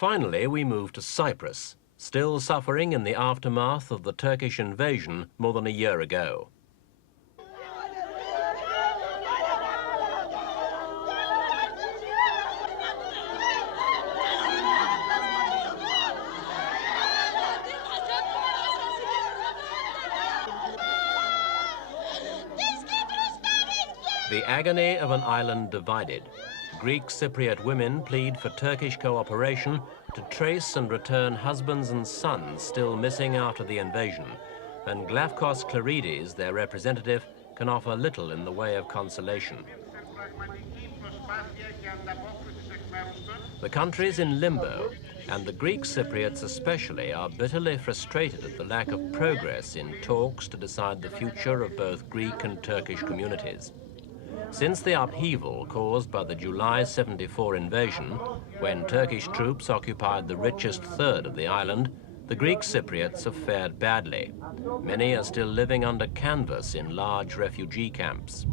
Finally, we move to Cyprus, still suffering in the aftermath of the Turkish invasion more than a year ago. The agony of an island divided. Greek Cypriot women plead for Turkish cooperation to trace and return husbands and sons still missing after the invasion, and Glafkos Clarides, their representative, can offer little in the way of consolation. The country's in limbo, and the Greek Cypriots especially are bitterly frustrated at the lack of progress in talks to decide the future of both Greek and Turkish communities. Since the upheaval caused by the July '74 invasion, when Turkish troops occupied the richest third of the island, the Greek Cypriots have fared badly. Many are still living under canvas in large refugee camps.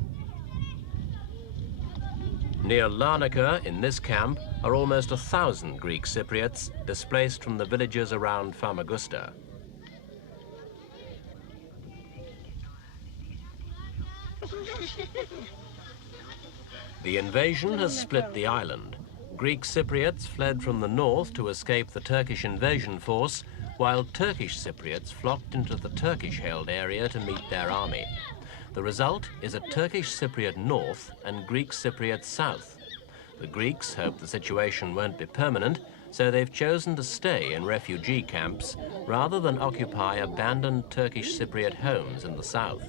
Near Larnaca, in this camp, are almost 1,000 Greek Cypriots displaced from the villages around Famagusta. The invasion has split the island. Greek Cypriots fled from the north to escape the Turkish invasion force, while Turkish Cypriots flocked into the Turkish-held area to meet their army. The result is a Turkish Cypriot north and Greek Cypriot south. The Greeks hope the situation won't be permanent, so they've chosen to stay in refugee camps rather than occupy abandoned Turkish Cypriot homes in the south.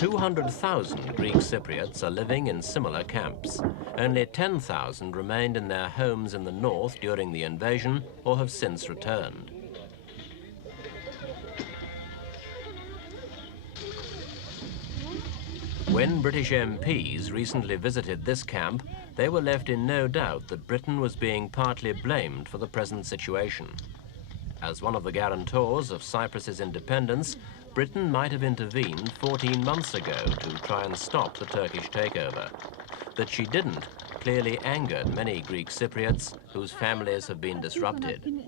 200,000 Greek Cypriots are living in similar camps. Only 10,000 remained in their homes in the north during the invasion or have since returned. When British MPs recently visited this camp, they were left in no doubt that Britain was being partly blamed for the present situation. As one of the guarantors of Cyprus's independence, Britain might have intervened 14 months ago to try and stop the Turkish takeover. That she didn't clearly angered many Greek Cypriots whose families have been disrupted.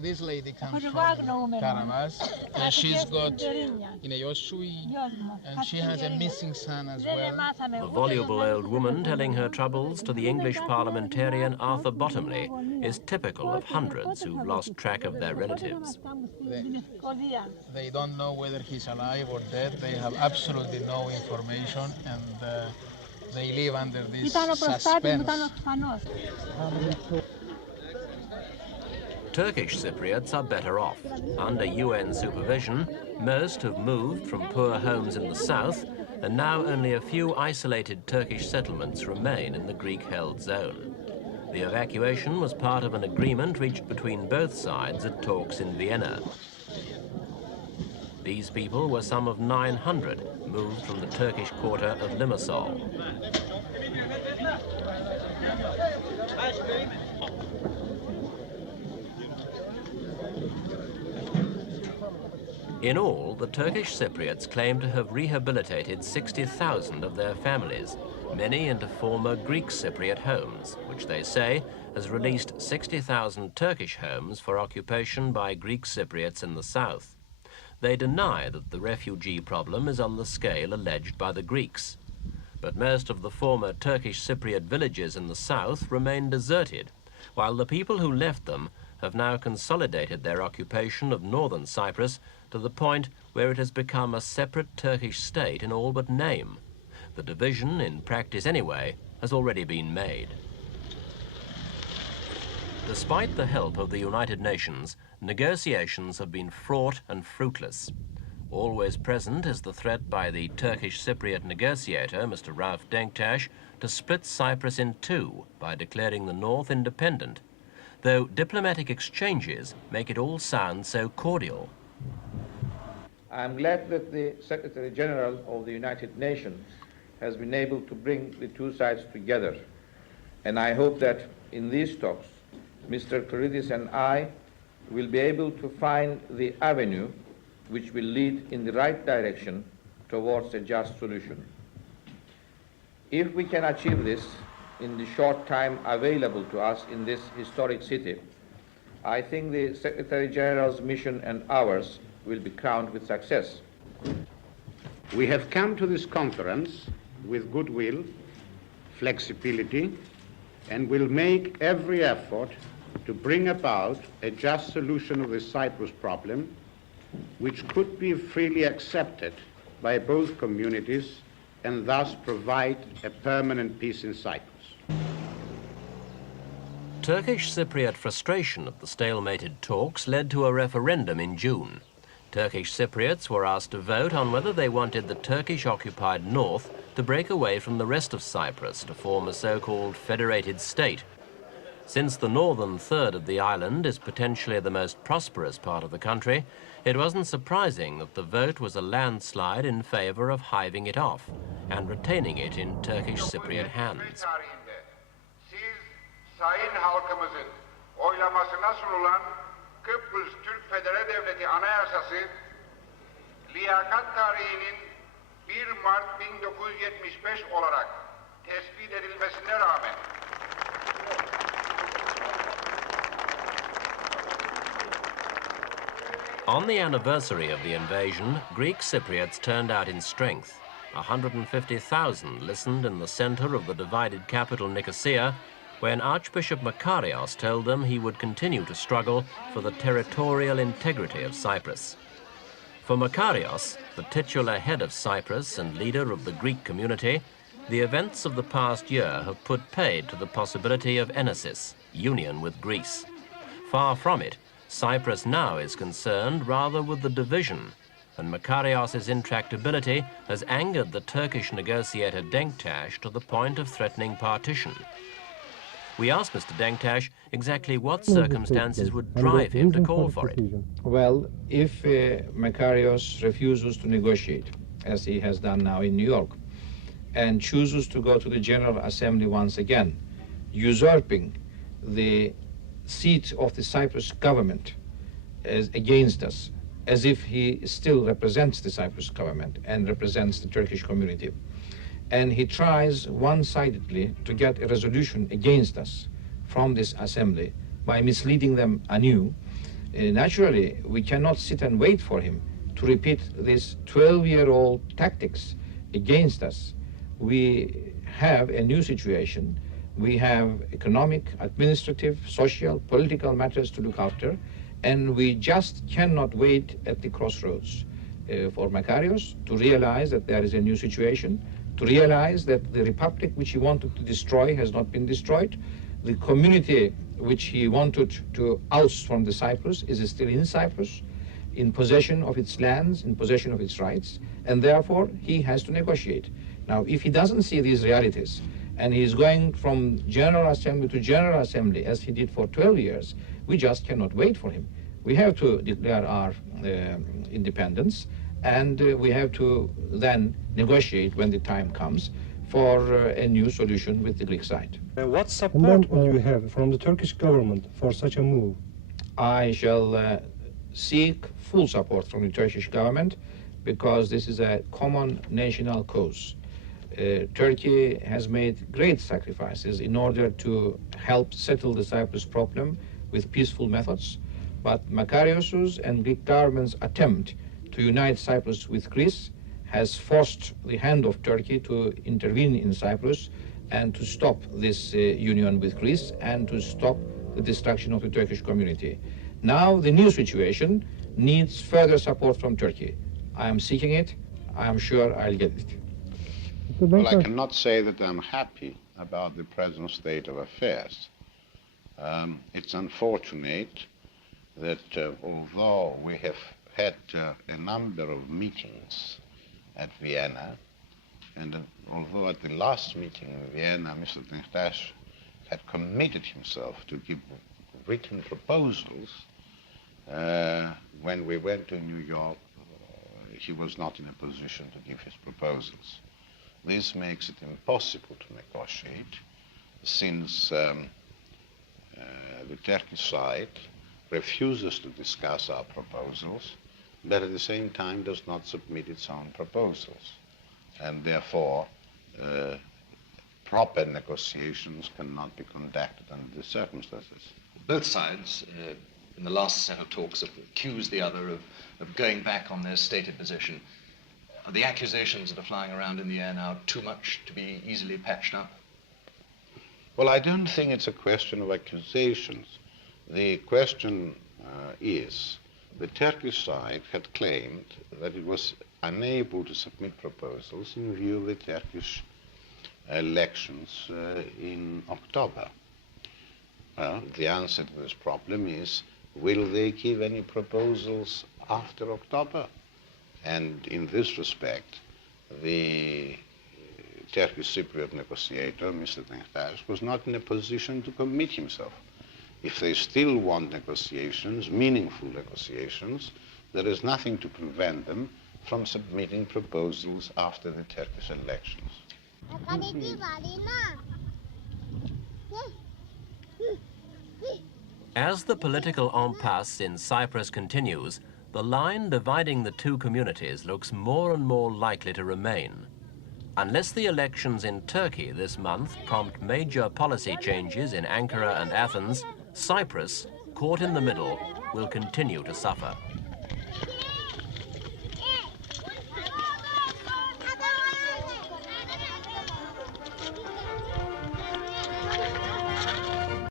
This lady comes from Karamaz, and she's got and she has a missing son as well. The voluble old woman telling her troubles to the English parliamentarian Arthur Bottomley is typical of hundreds who've lost track of their relatives. They don't know whether he's alive or dead. They have absolutely no information, and they live under this suspense. Turkish Cypriots are better off. Under UN supervision, most have moved from poor homes in the south, and now only a few isolated Turkish settlements remain in the Greek-held zone. The evacuation was part of an agreement reached between both sides at talks in Vienna. These people were some of 900 moved from the Turkish quarter of Limassol. In all, the Turkish Cypriots claim to have rehabilitated 60,000 of their families, many into former Greek Cypriot homes, which they say has released 60,000 Turkish homes for occupation by Greek Cypriots in the south. They deny that the refugee problem is on the scale alleged by the Greeks. But most of the former Turkish Cypriot villages in the south remain deserted, while the people who left them have now consolidated their occupation of northern Cyprus to the point where it has become a separate Turkish state in all but name. The division, in practice anyway, has already been made. Despite the help of the United Nations, negotiations have been fraught and fruitless. Always present is the threat by the Turkish Cypriot negotiator, Mr. Rauf Denktash, to split Cyprus in two by declaring the north independent, though diplomatic exchanges make it all sound so cordial. I'm glad that the Secretary General of the United Nations has been able to bring the two sides together, and I hope that in these talks, Mr. Clarides and I will be able to find the avenue which will lead in the right direction towards a just solution. If we can achieve this in the short time available to us in this historic city, I think the Secretary General's mission and ours will be crowned with success. We have come to this conference with goodwill, flexibility, and will make every effort to bring about a just solution of the Cyprus problem, which could be freely accepted by both communities and thus provide a permanent peace in Cyprus. Turkish Cypriot frustration at the stalemated talks led to a referendum in June. Turkish Cypriots were asked to vote on whether they wanted the Turkish-occupied north to break away from the rest of Cyprus to form a so-called federated state. Since the northern third of the island is potentially the most prosperous part of the country, it wasn't surprising that the vote was a landslide in favor of hiving it off and retaining it in Turkish Cypriot hands. Sayın halkımızın oylamasına sunulan Kıbrıs Türk Federe Devleti Anayasası, liyakat tarihinin 1 Mart 1975 olarak tespit edilmesine rağmen On the anniversary of the invasion, Greek Cypriots turned out in strength. 150,000 listened in the center of the divided capital Nicosia when Archbishop Makarios told them he would continue to struggle for the territorial integrity of Cyprus. For Makarios, the titular head of Cyprus and leader of the Greek community, the events of the past year have put paid to the possibility of enosis, union with Greece. Far from it, Cyprus now is concerned rather with the division, and Makarios' intractability has angered the Turkish negotiator Denktash to the point of threatening partition. We asked Mr. Denktash exactly what circumstances would drive him to call for it. Well, if Makarios refuses to negotiate, as he has done now in New York, and chooses to go to the General Assembly once again, usurping the seat of the Cyprus government as against us, as if he still represents the Cyprus government and represents the Turkish community, and he tries one-sidedly to get a resolution against us from this assembly by misleading them anew, naturally we cannot sit and wait for him to repeat these 12-year-old tactics against us. We have a new situation. We have economic, administrative, social, political matters to look after, and we just cannot wait at the crossroads for Makarios to realize that there is a new situation, to realize that the republic which he wanted to destroy has not been destroyed. The community which he wanted to oust from the Cyprus is still in Cyprus, in possession of its lands, in possession of its rights, and therefore he has to negotiate. Now, if he doesn't see these realities, and he's going from General Assembly to General Assembly, as he did for 12 years, we just cannot wait for him. We have to declare our independence, and we have to then negotiate when the time comes for a new solution with the Greek side. What support will you have from the Turkish government for such a move? I shall seek full support from the Turkish government, because this is a common national cause. Turkey has made great sacrifices in order to help settle the Cyprus problem with peaceful methods, but Makarios' and Greek government's attempt to unite Cyprus with Greece has forced the hand of Turkey to intervene in Cyprus and to stop this union with Greece and to stop the destruction of the Turkish community. Now the new situation needs further support from Turkey. I am seeking it. I am sure I'll get it. Well, I cannot say that I'm happy about the present state of affairs. It's unfortunate that although we have had a number of meetings at Vienna, and although at the last meeting in Vienna Mr. Denktash had committed himself to give written proposals, when we went to New York he was not in a position to give his proposals. This makes it impossible to negotiate, since the Turkish side refuses to discuss our proposals but at the same time does not submit its own proposals. And therefore, proper negotiations cannot be conducted under the circumstances. Both sides, in the last set of talks, have accused the other of going back on their stated position. Are the accusations that are flying around in the air now too much to be easily patched up? Well, I don't think it's a question of accusations. The question is, the Turkish side had claimed that it was unable to submit proposals in view of the Turkish elections in October. Well, the answer to this problem is, will they give any proposals after October? And in this respect, the Turkish Cypriot negotiator, Mr. Denktaş, was not in a position to commit himself. If they still want negotiations, meaningful negotiations, there is nothing to prevent them from submitting proposals after the Turkish elections. As the political impasse in Cyprus continues, the line dividing the two communities looks more and more likely to remain. Unless the elections in Turkey this month prompt major policy changes in Ankara and Athens, Cyprus, caught in the middle, will continue to suffer.